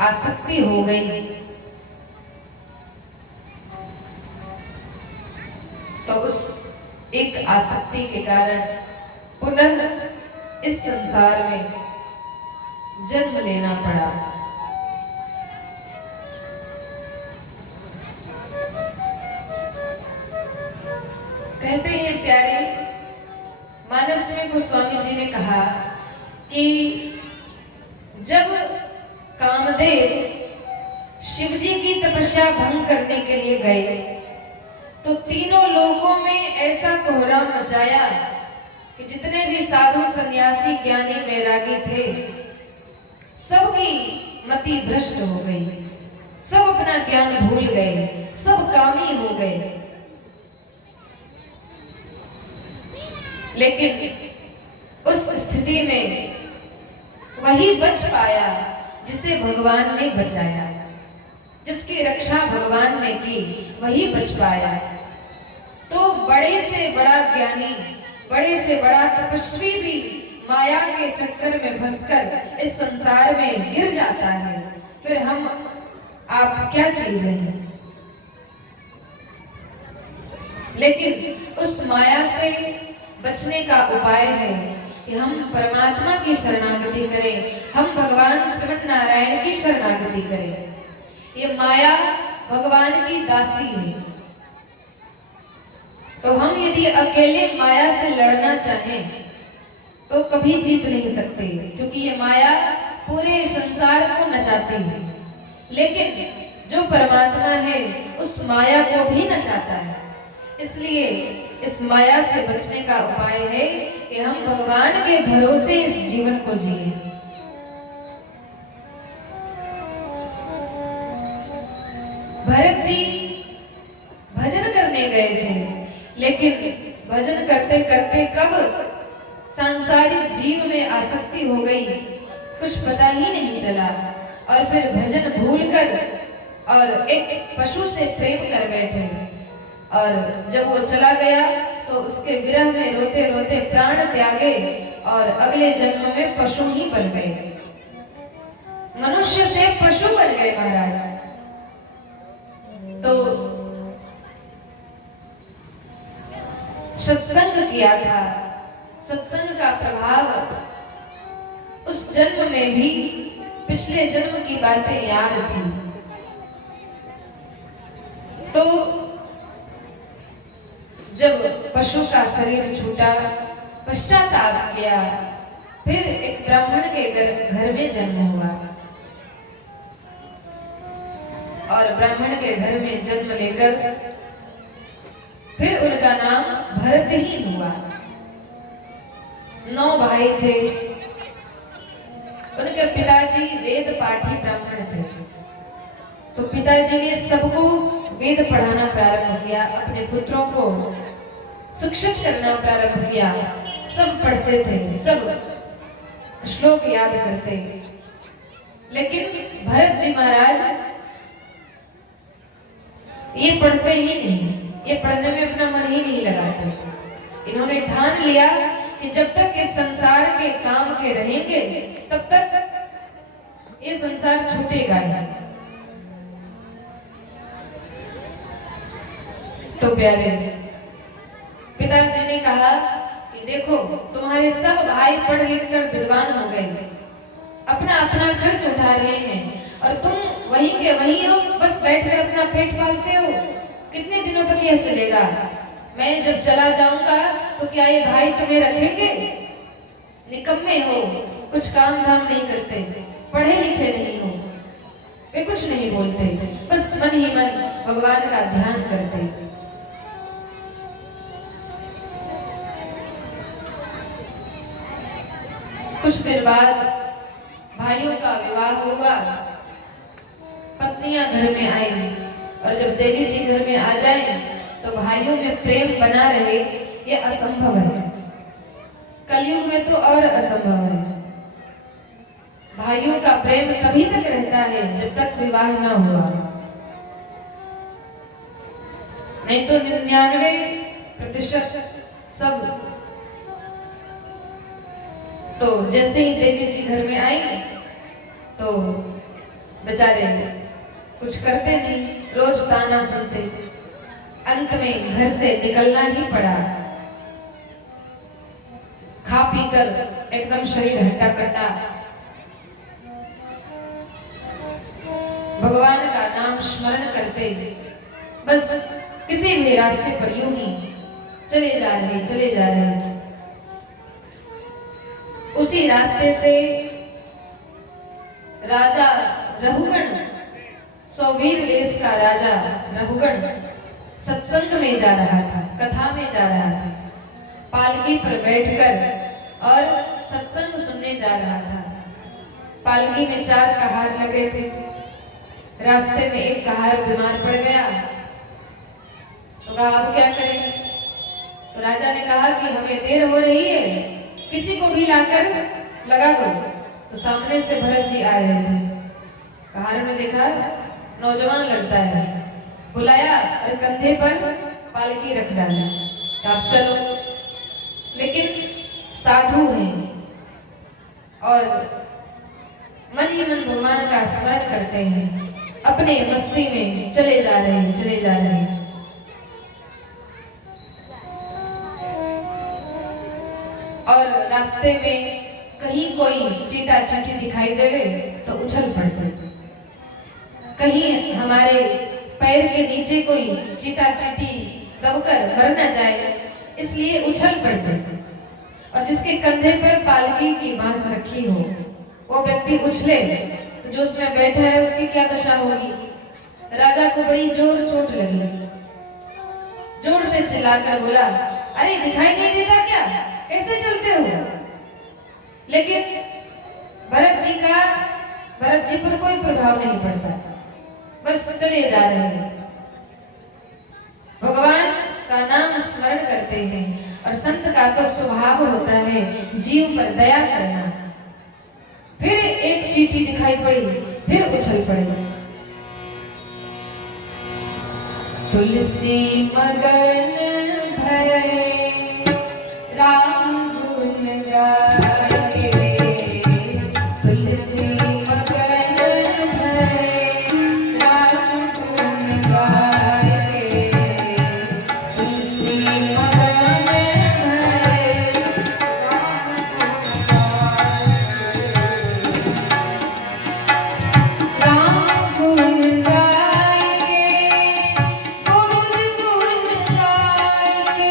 आसक्ति हो गई तो उस एक आसक्ति के कारण पुनः इस संसार में जन्म लेना पड़ा। कहते हैं प्यारे मानस में गोस्वामी जी ने कहा कि जब कामदेव शिव जी की तपस्या भंग करने के लिए गए तो तीनों लोकों में ऐसा कोहराम मचाया कि जितने भी साधु सन्यासी ज्ञानी वैरागी थे सबकी मति भ्रष्ट हो गई, सब अपना ज्ञान भूल गए, सब कामी हो गए। लेकिन उस स्थिति में वही बच पाया जिसे भगवान ने बचाया, जिसकी रक्षा भगवान ने की वही बच पाया। तो बड़े से बड़ा ज्ञानी, बड़े से बड़ा तपस्वी भी माया के चक्कर में फंसकर इस संसार में गिर जाता है, फिर हम आप क्या चीज हैं। लेकिन उस माया से बचने का उपाय है कि हम परमात्मा की शरणागति करें, हम भगवान श्रीमद् नारायण की शरणागति करें। ये माया भगवान की दासी है, तो हम यदि अकेले माया से लड़ना चाहें तो कभी जीत नहीं सकते, क्योंकि ये माया पूरे संसार को नचाती है। लेकिन जो परमात्मा है उस माया को भी नचाता है। इसलिए इस माया से बचने का उपाय है कि हम भगवान के भरोसे इस जीवन को जिए। भरत जी भजन करने गए थे, लेकिन भजन करते करते कब सांसारिक जीव में आसक्ति हो गई कुछ पता ही नहीं चला, और फिर भजन भूलकर और एक पशु से प्रेम कर बैठे। और जब वो चला गया तो उसके विरह में रोते रोते प्राण त्यागे और अगले जन्म में पशु ही बन गए, मनुष्य से पशु बन गए महाराज। तो सत्संग किया था, सत्संग का प्रभाव उस जन्म में भी पिछले जन्म की बातें याद थी। तो जब पशु का शरीर छूटा, पश्चाताप किया, फिर एक ब्राह्मण के घर में जन्म हुआ और ब्राह्मण के घर में जन्म लेकर फिर उनका नाम भरत ही हुआ। 9 भाई थे, उनके पिताजी वेद पाठी ब्राह्मण थे, तो पिताजी ने सबको वेद पढ़ाना प्रारंभ किया, अपने पुत्रों को शिक्षित करना प्रारंभ किया। सब पढ़ते थे, सब श्लोक याद करते, लेकिन भरत जी महाराज ये पढ़ते ही नहीं, ये पढ़ने में अपना मन ही नहीं लगाते। इन्होंने ठान लिया कि जब तक इस संसार के काम के रहेंगे तब तक ये संसार छूटेगा नहीं। तो प्यारे पिताजी ने कहा कि देखो तुम्हारे सब भाई पढ़ लिख कर विद्वान हो गए, अपना अपना खर्च उठा रहे हैं, और तुम वहीं के वहीं हो, बस बैठकर अपना पेट पालते हो। कितने दिनों तक यह चलेगा? मैं जब चला जाऊंगा तो क्या ये भाई तुम्हें रखेंगे? निकम्मे हो, कुछ काम धाम नहीं करते, पढ़े लिखे नहीं हो, वे कुछ नहीं बोलते, बस मन ही मन भगवान का ध्यान करते। कुछ देर बाद भाइयों का विवाह हुआ, पत्नियां घर में आई, और जब देवी जी घर में आ जाएं तो भाइयों में प्रेम बना रहे ये असंभव है। कलयुग में तो और असंभव है। भाइयों का प्रेम तभी तक रहता है जब तक विवाह ना हुआ, नहीं तो 99% सब। तो जैसे ही देवी जी घर में आई तो बेचारे कुछ करते नहीं, रोज ताना सुनते, अंत में घर से निकलना ही पड़ा। खा पी कर एकदम शरीर हट्टा कट्टा, भगवान का नाम स्मरण करते बस किसी भी रास्ते पर यूं ही चले जा रहे। उसी रास्ते से राजा रहुगण, सौवीर देश का राजा रहुगण सत्संग में जा रहा था, कथा में जा रहा था, पालकी पर बैठकर और सत्संग सुनने जा रहा था। पालकी में 4 कहार लगे थे। रास्ते में एक कहार बीमार पड़ गया तो कहा अब क्या करें। तो राजा ने कहा कि हमें देर हो रही है, किसी को भी लाकर लगा दो। तो सामने से भरत जी आ रहे थे। कहार में देखा नौजवान लगता है, बुलाया और कंधे पर पालकी रख डाली, आप चलो। लेकिन साधु हैं और मन ही मन भगवान का स्मरण करते हैं, अपने मस्ती में चले जा रहे। और रास्ते में कहीं कोई चीटा चीटी दिखाई देवे तो उछल पड़ते, कहीं हमारे पैर के नीचे कोई चीटा चीटी दबकर मर न जाए इसलिए उछल पड़ते। और जिसके कंधे पर पालकी की बांस रखी हो वो व्यक्ति उछले तो जो उसमें बैठा है उसकी क्या दशा होगी। राजा को बड़ी जोर चोट लगी, जोर से चिल्लाकर बोला, अरे दिखाई नहीं देता क्या, कैसे चलते हो। लेकिन भरत जी पर कोई प्रभाव नहीं पड़ता, बस चले जा रहे हैं, भगवान का नाम स्मरण करते हैं। और संत का तो स्वभाव होता है जीव पर दया करना। फिर एक चींटी दिखाई पड़ी, फिर उछल पड़े। तुलसी मगन भय राम गुण गाए, तुलसी मगन भय राम गुण गाए, तुलसी मगन भय राम गुण गाए, गोविंद गुण गाए।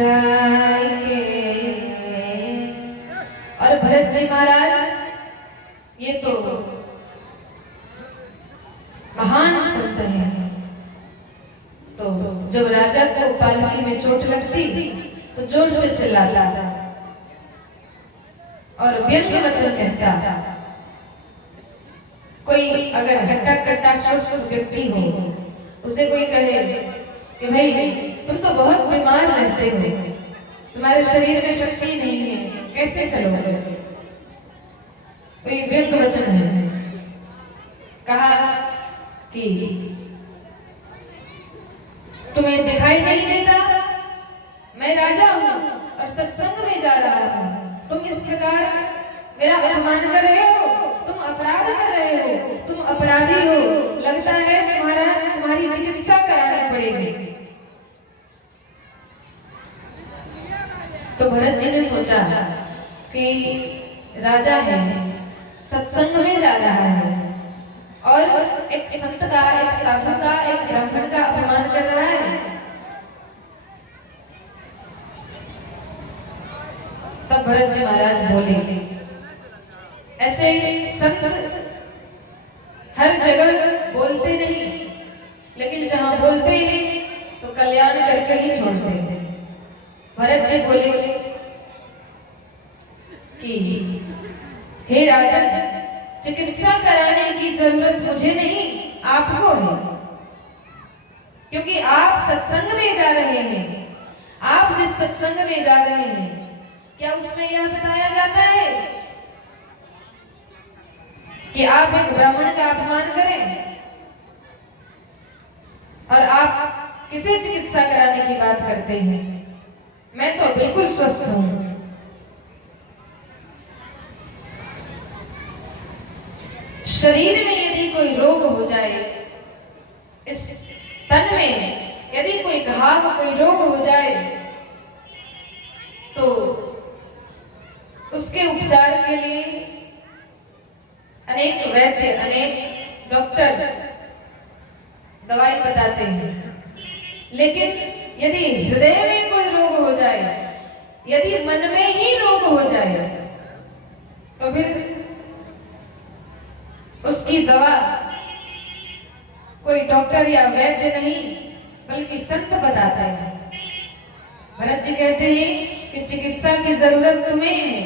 जाएंगे। और भरत जी महाराज ये तो महान संत हैं। तो जब राजा को पालकी में चोट लगती तो जोर से चिल्लाता और व्यंग वचन कहता। कोई अगर हट्टा कट्टा स्वस्थ व्यक्ति हो, उसे कोई कहे कि भाई तुम तो बहुत बीमार रहते हो, तुम्हारे शरीर में शक्ति नहीं है, कैसे चलोगे? कोई व्यंग वचन है। कहा कि तुम्हें दिखाई नहीं देता मैं राजा हूं और सत्संग में जा रहा हूं, तुम इस प्रकार मेरा अपमान कर रहे हो, तुम अपराध कर रहे हो, तुम अपराधी हो, लगता है तुम्हारी चिकित्सा करानी पड़ेगी। तो भरत जी ने सोचा कि राजा है, सत्संग में जा रहा है और एक संत का, एक साधु का, एक ब्राह्मण का अपमान कर रहा है। तब भरत जी महाराज बोले, ऐसे संत हर जगह बोलते नहीं, लेकिन जहां बोलते हैं तो कल्याण करके ही छोड़ते हैं। भरत जी बोले कि हे राजा, चिकित्सा कराने की जरूरत मुझे नहीं, आपको है, क्योंकि आप सत्संग में जा रहे हैं। आप जिस सत्संग में जा रहे हैं, क्या उसमें यह बताया जाता है कि आप एक ब्राह्मण का अपमान करें और आप किसे चिकित्सा कराने की बात करते हैं? मैं तो बिल्कुल स्वस्थ हूं। शरीर में यदि कोई रोग हो जाए, इस तन में यदि कोई घाव, कोई रोग हो जाए, तो उसके उपचार के लिए अनेक वैद्य, अनेक डॉक्टर दवाई बताते हैं। लेकिन यदि हृदय में कोई रोग हो जाए, यदि मन में ही रोग हो जाए, तो फिर उसकी दवा कोई डॉक्टर या वैद्य नहीं, बल्कि संत बताता है। भरत जी कहते हैं कि चिकित्सा की जरूरत तुम्हें है,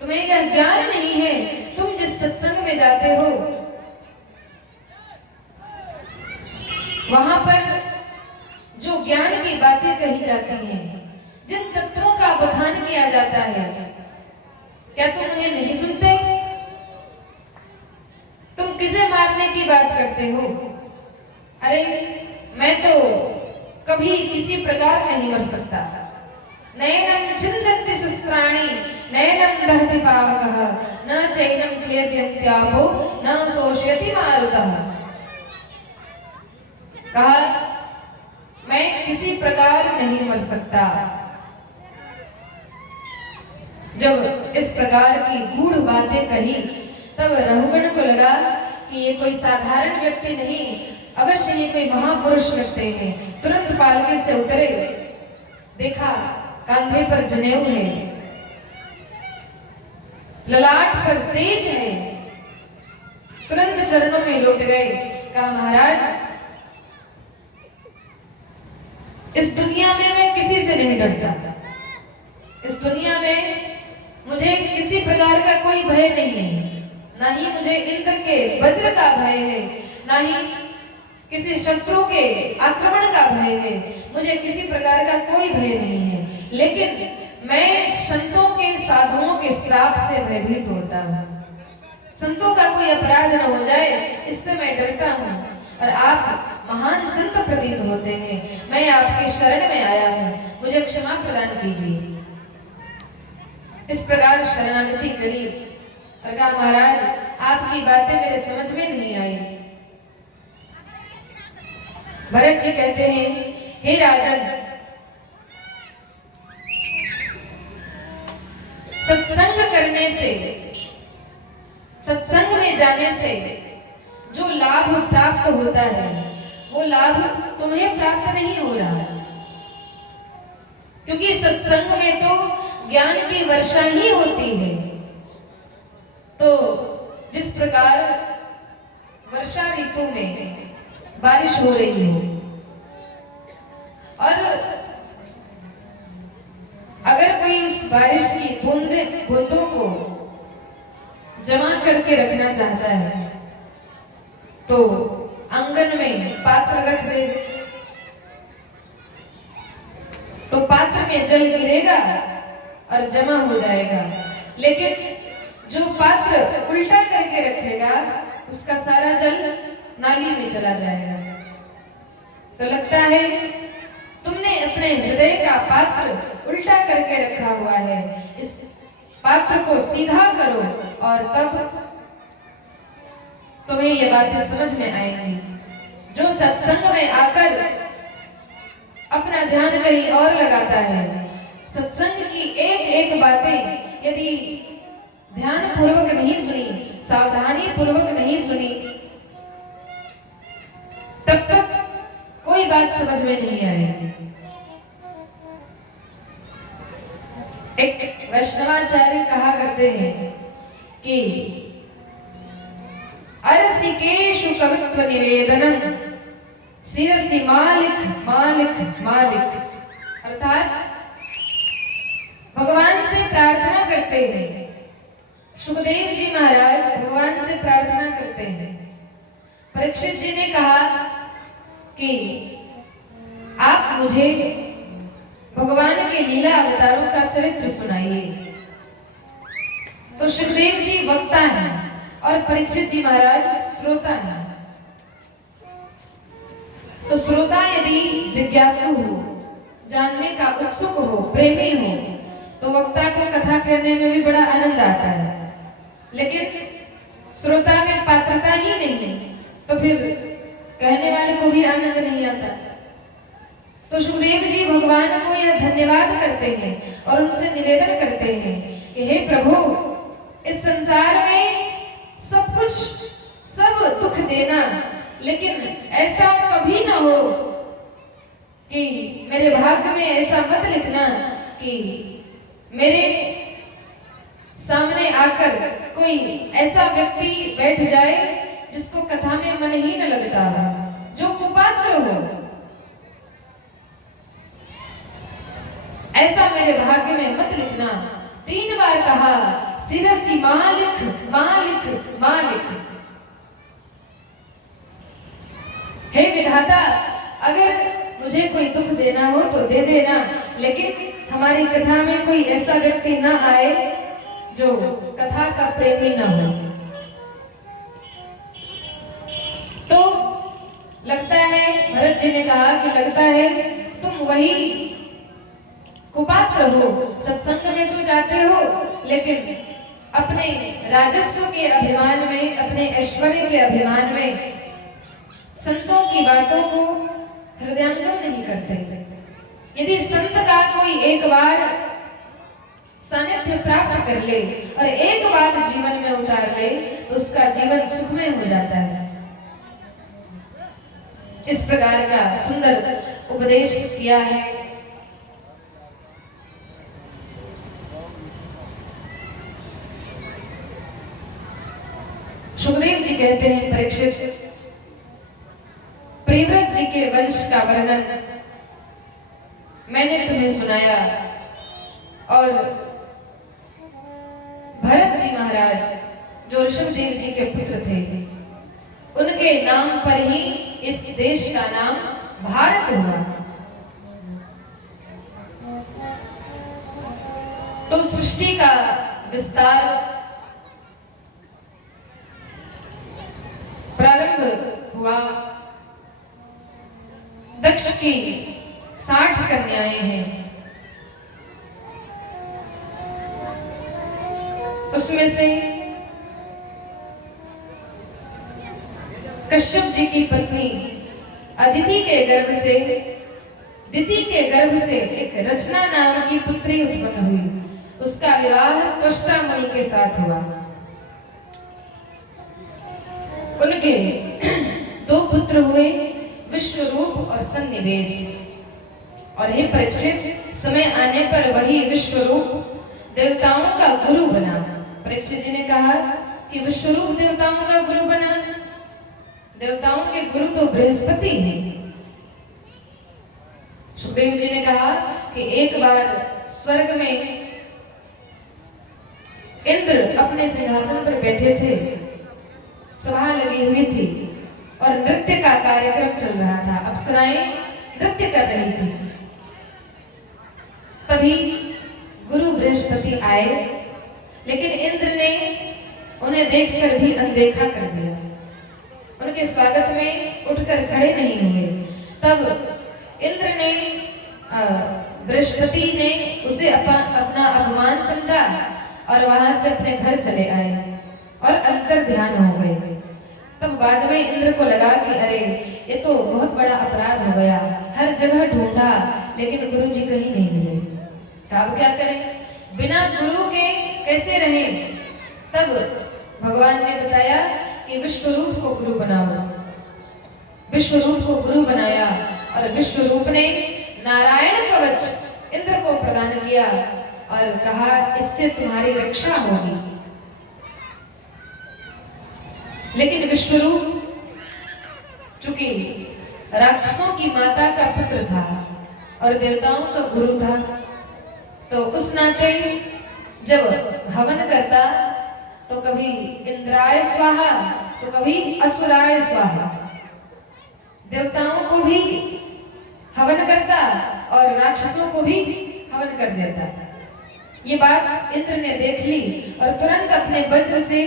तुम्हें यह ज्ञान नहीं है। तुम जिस सत्संग में जाते हो, वहां पर जो ज्ञान की बातें कही जाती हैं, जिन तत्वों का बखान किया जाता है, क्या तुम उन्हें नहीं सुनते? तुम किसे मारने की बात करते हो? अरे मैं तो कभी किसी प्रकार नहीं मर सकता। नयनम छिन्दन्ति शस्त्राणि नयनम दहति पावकः न चैनम क्लियते अत्यापो न शोषयति मारुतः। कहा मैं किसी प्रकार नहीं मर सकता। जब इस प्रकार की गूढ़ बातें कही, तब रघुगण को लगा कि ये कोई साधारण व्यक्ति नहीं, अवश्य ये कोई महापुरुष लगते हैं। तुरंत पालकी से उतरे, देखा कंधे पर जनेऊ है, ललाट पर तेज है, तुरंत चरणों में लौट गए। कहा महाराज, इस दुनिया में मैं किसी से नहीं डरता, इस दुनिया में मुझे किसी प्रकार का कोई भय नहीं है, ना ही मुझे इंद्र के वज्र का भय है, ना ही किसी शत्रु के आक्रमण का भय है, मुझे किसी प्रकार का कोई भय नहीं है। लेकिन मैं संतों के, साधुओं के श्राप से भयभीत होता हूँ। संतों का कोई अपराध न हो जाए, इससे मैं डरता हूँ। और आप महान संत प्रतीत होते हैं, मैं आपके शरण में आया हूँ, मुझे क्षमा प्रदान कीजिए। इस प्रकार शरणागति करी और कहा महाराज, आपकी बातें मेरे समझ में नहीं आई। भरत जी कहते हैं, हे राजन, सत्संग करने से, सत्संग में जाने से जो लाभ प्राप्त होता है, वो लाभ तुम्हें प्राप्त नहीं हो रहा। क्योंकि सत्संग में तो ज्ञान की वर्षा ही होती है। तो जिस प्रकार वर्षा ऋतु में बारिश हो रही हो और अगर कोई उस बारिश की बूंदों को जमा करके रखना चाहता है तो आंगन में पात्र रख दे, तो पात्र में जल गिरेगा और जमा हो जाएगा। लेकिन जो पात्र उल्टा करके रखेगा उसका सारा जल नाली में चला जाएगा। तो लगता है तुमने अपने हृदय का पात्र उल्टा करके रखा हुआ है, इस पात्र को सीधा करो और तब तुम्हें ये बातें समझ में आएंगी। जो सत्संग में आकर अपना ध्यान कहीं और लगाता है, सत्संग की एक एक बातें यदि ध्यान पूर्वक नहीं सुनी, सावधानी पूर्वक नहीं सुनी, तब तक कोई बात समझ में नहीं आएगी। एक वैष्णवाचार्य कहा करते हैं कि अरसिकेषु कवित्व निवेदनम शिरसि मालिक मालिक मालिक, अर्थात भगवान से प्रार्थना करते हैं। सुखदेव जी महाराज भगवान से प्रार्थना करते हैं। परीक्षित जी ने कहा कि आप मुझे भगवान के लीला अवतारों का चरित्र सुनाइए। तो सुखदेव जी वक्ता हैं और परीक्षित जी महाराज श्रोता हैं। तो श्रोता यदि जिज्ञासु हो, जानने का उत्सुक हो, प्रेमी हो, तो वक्ता को कथा करने में भी बड़ा आनंद आता है। लेकिन श्रोता में पात्रता ही नहीं तो फिर कहने वाले को भी आनंद नहीं आता। तो सुखदेव जी भगवान को यह धन्यवाद करते हैं और उनसे निवेदन करते हैं कि हे प्रभु, इस संसार में सब कुछ, सब दुख देना, लेकिन ऐसा कभी ना हो कि मेरे भाग्य में ऐसा मत लिखना कि मेरे सामने आकर कोई ऐसा व्यक्ति बैठ जाए जिसको कथा में मन ही न लगता, जो कुपात्र हो। ऐसा मेरे भाग्य में मत लिखना। 3 बार कहा, शिरसि मालिक मालिक मालिक। हे विधाता, अगर मुझे कोई दुख देना हो तो दे देना, लेकिन हमारी कथा में कोई ऐसा व्यक्ति ना आए जो कथा का प्रेमी ना हो। तो लगता है, भरत जी ने कहा कि लगता है तुम वही कुपात्र हो, सत्संग में तो जाते हो लेकिन अपने राजस्व के अभिमान में, अपने ऐश्वर्य के अभिमान में संतों की बातों को हृदयंगम नहीं करते। यदि संत का कोई एक बार सानिध्य प्राप्त कर ले और एक बात जीवन में उतार ले तो उसका जीवन सुखमय हो जाता है। इस प्रकार का सुंदर उपदेश किया है। सुखदेव जी कहते हैं, परीक्षित, प्रियव्रत जी के वंश का वर्णन मैंने तुम्हें सुनाया और भरत जी महाराज जो ऋषभदेव जी के पुत्र थे, उनके नाम पर ही इस देश का नाम भारत हुआ। तो सृष्टि का विस्तार प्रारंभ हुआ। दक्ष की 60 कन्याएं हैं, उसमें से कश्यप जी की पत्नी अदिति के गर्भ से, दिति के गर्भ से एक रचना नाम की पुत्री उत्पन्न हुई। उसका विवाह त्वष्टा मुनि के साथ हुआ। उनके 2 पुत्र हुए, विश्वरूप और सन्निवेश। और हे परीक्षित, समय आने पर वही विश्वरूप देवताओं का गुरु बना। परीक्षित जी ने कहा कि विश्वरूप देवताओं का गुरु बना। देवताओं के गुरु तो बृहस्पति हैं। सुखदेव जी ने कहा कि एक बार स्वर्ग में इंद्र अपने सिंहासन पर बैठे थे, सभा लगी हुई थी और नृत्य का कार्यक्रम चल रहा था। अप्सराएं नृत्य कर रही थी। तभी गुरु बृहस्पति आए, लेकिन इंद्र ने उन्हें देखकर भी अनदेखा कर दिया। उनके स्वागत में उठकर खड़े नहीं हुए। तब इंद्र ने बृहस्पति ने उसे अपना अपमान समझा और वहां से अपने घर चले आए और अंतर ध्यान हो गए। तब बाद में इंद्र को लगा कि अरे ये तो बहुत बड़ा अपराध हो गया। हर जगह ढूंढा लेकिन गुरु जी कहीं नहीं मिले। अब क्या करें, बिना गुरु के कैसे रहें? तब भगवान ने बताया कि विश्वरूप को गुरु बनाओ। विश्वरूप को गुरु बनाया और विश्वरूप ने नारायण कवच इंद्र को प्रदान किया और कहा इससे तुम्हारी रक्षा होगी। लेकिन विश्वरूप चूंकि राक्षसों की माता का पुत्र था और देवताओं का गुरु था, तो उस नाते जब हवन करता तो कभी इंद्राय स्वाहा तो कभी असुराय स्वाहा, देवताओं को भी हवन करता और राक्षसों को भी हवन कर देता। ये बात इंद्र ने देख ली और तुरंत अपने वज्र से,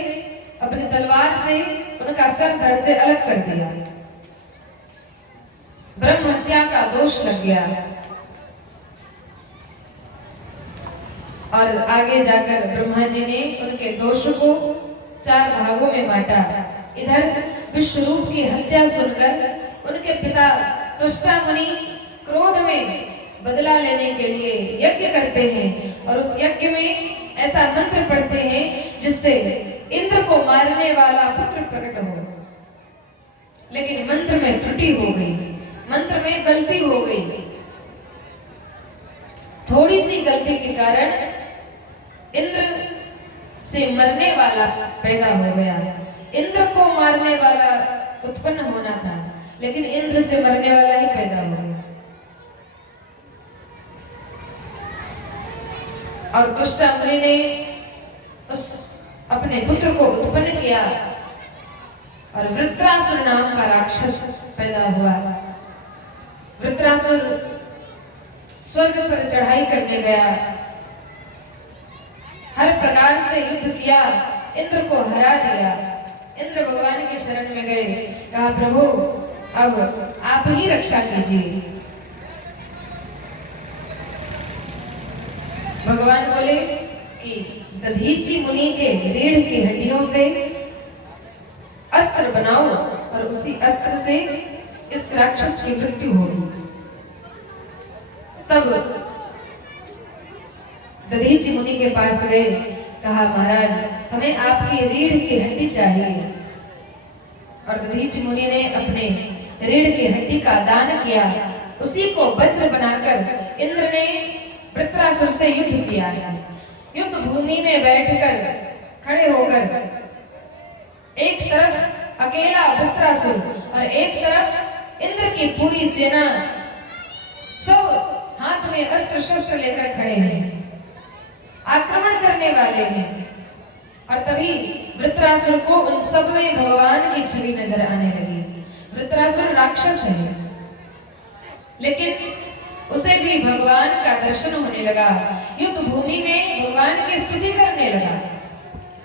अपनी तलवार से उनका सर धड़ से अलग कर दिया। ब्रह्म हत्या का दोष लग गया और आगे जाकर ब्रह्मा जी ने उनके दोष को 4 भागों में बांटा। इधर विश्वरूप की हत्या सुनकर उनके पिता तुष्टा मुनि क्रोध में बदला लेने के लिए यज्ञ करते हैं और उस यज्ञ में ऐसा मंत्र पढ़ते हैं जिससे इंद्र को मारने वाला पुत्र प्रकट हो। लेकिन मंत्र में त्रुटि हो गई, मंत्र में गलती हो गई। थोड़ी सी गलती के कारण इंद्र से मरने वाला पैदा हो गया। इंद्र को मारने वाला उत्पन्न होना था, लेकिन इंद्र से मरने वाला ही पैदा हो गया। और दुष्टा मुनि ने उस अपने पुत्र को उत्पन्न किया और वृत्रासुर नाम का राक्षस पैदा हुआ। वृत्रासुर स्वर्ग पर चढ़ाई करने गया, हर प्रकार से युद्ध किया, इंद्र को हरा दिया। इंद्र भगवान की शरण में गए, कहा प्रभु अब आप ही रक्षा कीजिए। भगवान बोले कि दधीचि मुनि के रीढ़ की हड्डियों से अस्त्र बनाओ और उसी अस्त्र से इस राक्षस की मृत्यु होगी। तब दधीचि मुनि के पास गए, कहा महाराज हमें आपकी रीढ़ की हड्डी चाहिए। और दधीचि मुनि ने अपने रीढ़ की हड्डी का दान किया। उसी को वज्र बनाकर इंद्र ने वृत्रासुर से युद्ध किया है। युद्ध भूमि में बैठकर खड़े होकर एक तरफ अकेला वृत्रासुर और एक तरफ इंद्र की पूरी सेना सब हाथ में अस्त्र शस्त्र लेकर खड़े हैं, आक्रमण करने वाले हैं। और तभी वृत्रासुर को उन सब में भगवान की छवि नजर आने लगी। वृत्रासुर राक्षस है, लेकिन उसे भी भगवान का दर्शन होने लगा। युद्ध भूमि में भगवान की स्तुति करने लगा।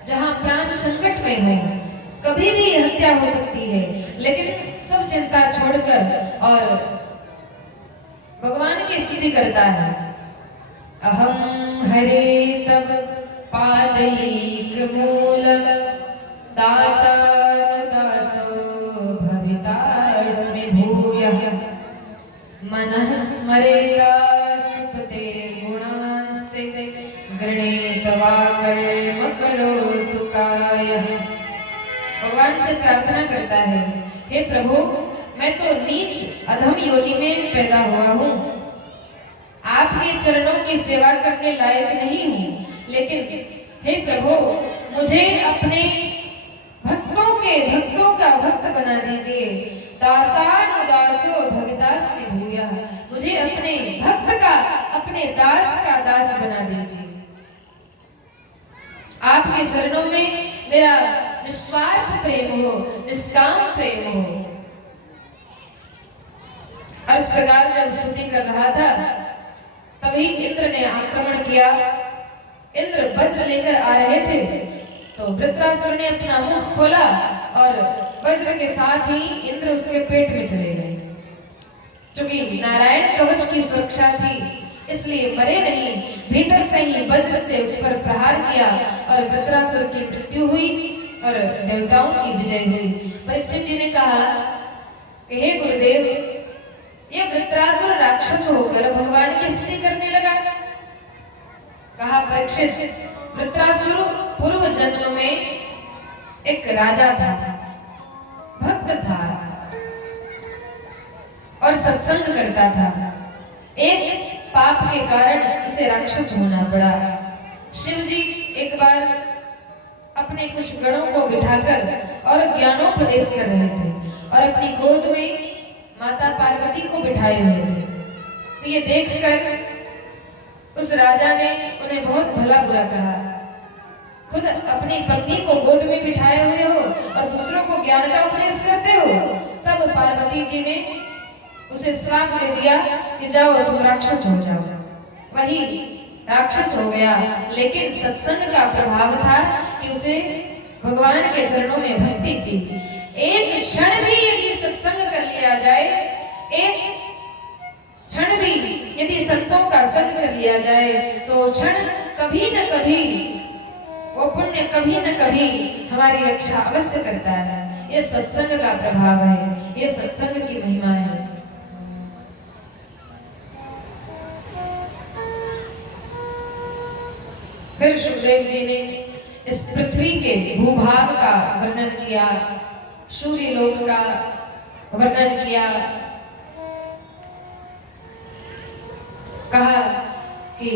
जहां प्राण संकट में हो, कभी भी हत्या हो सकती है, लेकिन सब चिंता छोड़कर और भगवान की स्तुति करता है। अहम हरे तव पादैक मूलम दासानुदासो भवितास्मि भूयः मनः स्मरेता सुपते गुणांस्ते गृणेत वा कर्म करोतु कायः। भगवान से प्रार्थना करता है, हे प्रभु मैं तो नीच अधम योनि में पैदा हुआ हूँ, चरणों की सेवा करने लायक नहीं हूँ, लेकिन हे प्रभु मुझे अपने भक्तों का भक्त बना दीजिए। दासानुदासो भविदास में भूया, मुझे अपने भक्त का, अपने दास का दास बना दीजिए। आपके चरणों में मेरा निस्वार्थ प्रेम हो, निष्काम प्रेम हो। और इस प्रकार जब स्तुति कर रहा था तभी इंद्र ने आक्रमण किया। इंद्र वज्र लेकर आ रहे थे तो वृत्रासुर ने अपना मुख खोला और वज्र के साथ ही इंद्र उसके पेट में चले गए। क्योंकि नारायण कवच की सुरक्षा थी इसलिए मरे नहीं, भीतर से ही वज्र से उस पर प्रहार किया और वृत्रासुर की मृत्यु हुई और देवताओं की विजय हुई। परीक्षित जी ने कहा कि हे गुरुदेव, ये वृत्रासुर राक्षस होकर भगवान की स्तुति करने लगा। कहा परीक्षित, वृत्रासुर पूर्व जन्म में एक राजा था, भक्त था और सत्संग करता था। एक पाप के कारण इसे राक्षस होना पड़ा। शिव जी एक बार अपने कुछ गणों को बिठाकर और ज्ञानोपदेश कर रहे थे और अपनी गोद में माता पार्वती को बिठाए हुए थे। तो ये देखकर उस राजा ने उन्हें बहुत भला बुरा कहा। खुद अपनी पत्नी को गोद में बिठाए हुए हो और दूसरों को ज्ञान का उपदेश करते हो। तब पार्वती जी ने उसे श्राप दे दिया कि जाओ तुम राक्षस हो जाओ। वही राक्षस हो गया, लेकिन सत्संग का प्रभाव था कि उसे भगवान के चरणों में भक्ति थी। एक क्षण भी यदि सत्संग कर लिया जाए, एक क्षण भी यदि संतों का संग कर लिया जाए तो क्षण कभी न कभी वो पुण्य कभी न कभी हमारी रक्षा अवश्य करता है। ये सत्संग का प्रभाव है, ये सत्संग की महिमा है। फिर सुखदेव जी ने इस पृथ्वी के भूभाग का वर्णन किया, सूर्य लोक का वर्णन किया। कहा कि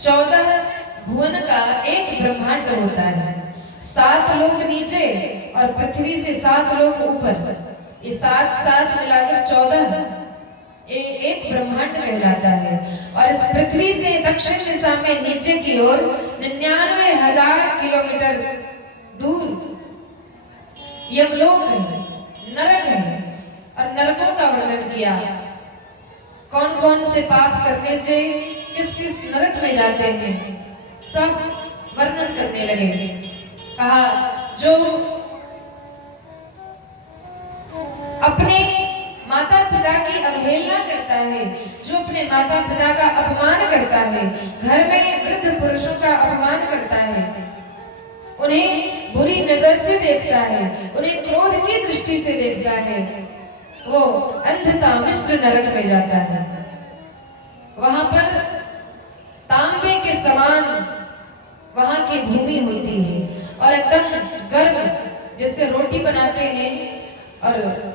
14 भुवन का एक ब्रह्मांड होता है, 7 लोक नीचे और पृथ्वी से 7 लोक ऊपर, ये 7 मिलाकर 14 एक ब्रह्मांड कहलाता है। और इस पृथ्वी से दक्षिण दिशा में नीचे की ओर 99,000 किलोमीटर दूर यमलोक है, नरक है। और नरकों का वर्णन किया, कौन कौन से पाप करने से किस किस नरक में जाते हैं, सब वर्णन करने लगे। कहा जो अपने माता पिता की अवहेलना करता है, जो अपने माता पिता का अपमान करता है, घर में वृद्ध पुरुषों का अपमान करता है, उन्हें बुरी नजर से देखता है, उन्हें क्रोध की दृष्टि से देखता है, वो अंधता मिश्र नरक में जाता है। वहां पर तांबे के समान वहां की भूमि होती है और एकदम गर्म, जैसे रोटी बनाते हैं और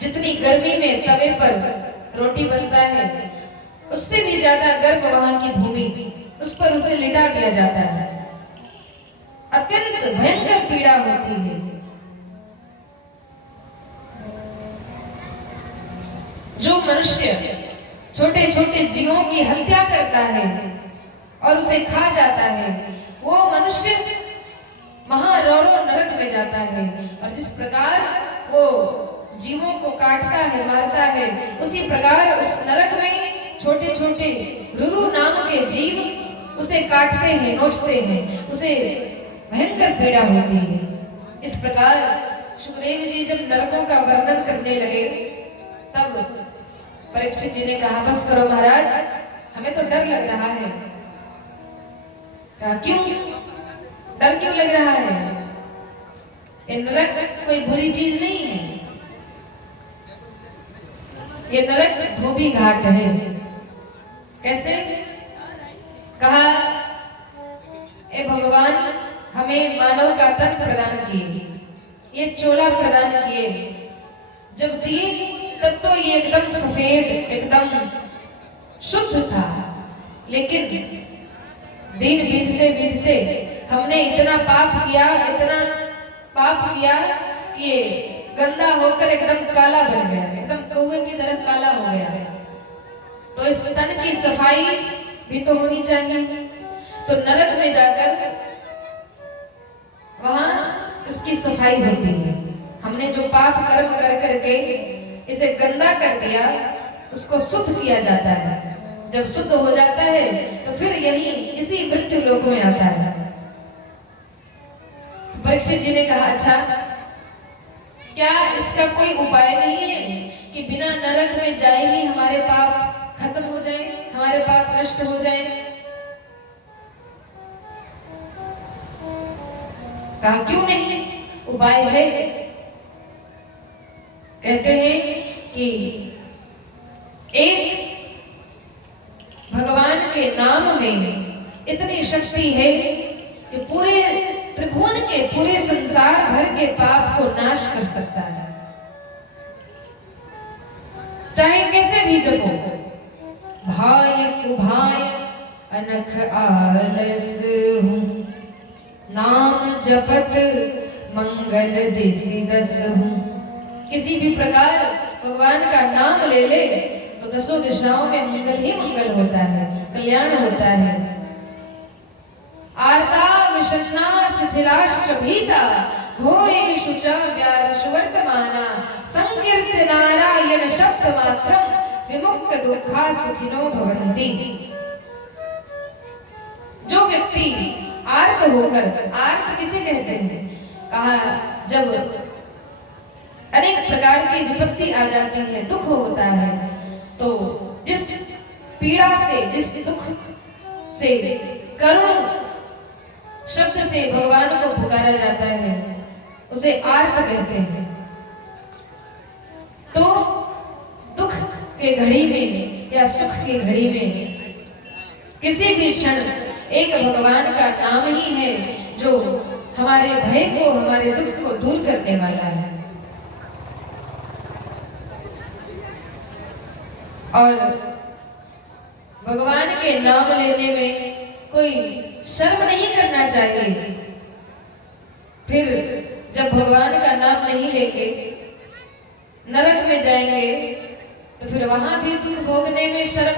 जितनी गर्मी में तवे पर रोटी बनता है उससे भी ज्यादा गर्म वहां की भूमि, उस पर उसे लिटा दिया जाता है। अत्यंत भयंकर पीड़ा होती है। जो मनुष्य छोटे छोटे जीवों की हत्या करता है और उसे खा जाता है, वो मनुष्य महारौरव नरक में जाता है। और जिस प्रकार वो जीवों को काटता है, मारता है, उसी प्रकार उस नरक में छोटे छोटे रुरु नाम के जीव उसे काटते हैं, नोचते हैं, उसे भयंकर पीड़ा होती है। इस प्रकार सुखदेव जी जब नरकों का वर्णन करने लगे तब परीक्षित जी ने कहा, बस करो महाराज, हमें तो डर लग रहा है। कहा क्यों डर क्यों लग रहा है? ये नरक कोई बुरी चीज नहीं है, ये नरक धोबी घाट है। कैसे? कहा ए भगवान, हमें मानव का तन प्रदान किए, ये चोला प्रदान किए, जब दिए तब तो ये एकदम सफेद, एकदम शुद्ध था। लेकिन दिन बीतते बीतते हमने इतना पाप किया कि ये गंदा होकर एकदम काला बन गया, एकदम कौवे की तरह काला हो गया। तो इस तन की सफाई भी तो होनी चाहिए। तो नरक में जाकर वहां इसकी सफाई होती है। हमने जो पाप कर्म कर करके इसे गंदा कर दिया, उसको शुद्ध किया जाता है। जब शुद्ध हो जाता है तो फिर यही इसी मृत्यु लोक में आता है। परीक्षित जी ने कहा, अच्छा क्या इसका कोई उपाय नहीं है कि बिना नरक में जाए ही हमारे पाप खत्म हो जाए, हमारे पाप नष्ट हो जाए? कहा क्यों नहीं, उपाय है। कहते हैं कि एक भगवान के नाम में इतनी शक्ति है कि पूरे त्रिभुवन के, पूरे संसार भर के पाप को नाश कर सकता है। चाहे कैसे भी जपो, भाय कुभाय अनख आलस हूं, नाम जपत मंगल दिसि दस हूं। किसी भी प्रकार भगवान का नाम ले ले तो दसों दिशाओं में मंगल ही मंगल होता है, कल्याण होता है। आर्ता विषण्णा शिथिलाश्च भीता, घोरेषु च व्याधिषु वर्तमाना, संकीर्त्य नारायण शब्द मात्रम, विमुक्त दुःखा सुखिनो भवन्ति। जो व्यक्ति आर्त होकर, आर्त किसे कहते हैं? कहा जब अनेक प्रकार की विपत्ति आ जाती है, दुख होता है, तो जिस पीड़ा से, जिस दुख से करुण शब्द से भगवान को पुकारा जाता है, उसे आर्त कहते हैं। तो दुख के घड़ी में या सुख की घड़ी में किसी भी क्षण एक भगवान का नाम ही है जो हमारे भय को, हमारे दुख को दूर करने वाला है। और भगवान के नाम लेने में कोई शर्म नहीं करना चाहिए। फिर जब भगवान का नाम नहीं लेंगे, नरक में जाएंगे, तो फिर वहां भी दुख भोगने में शर्म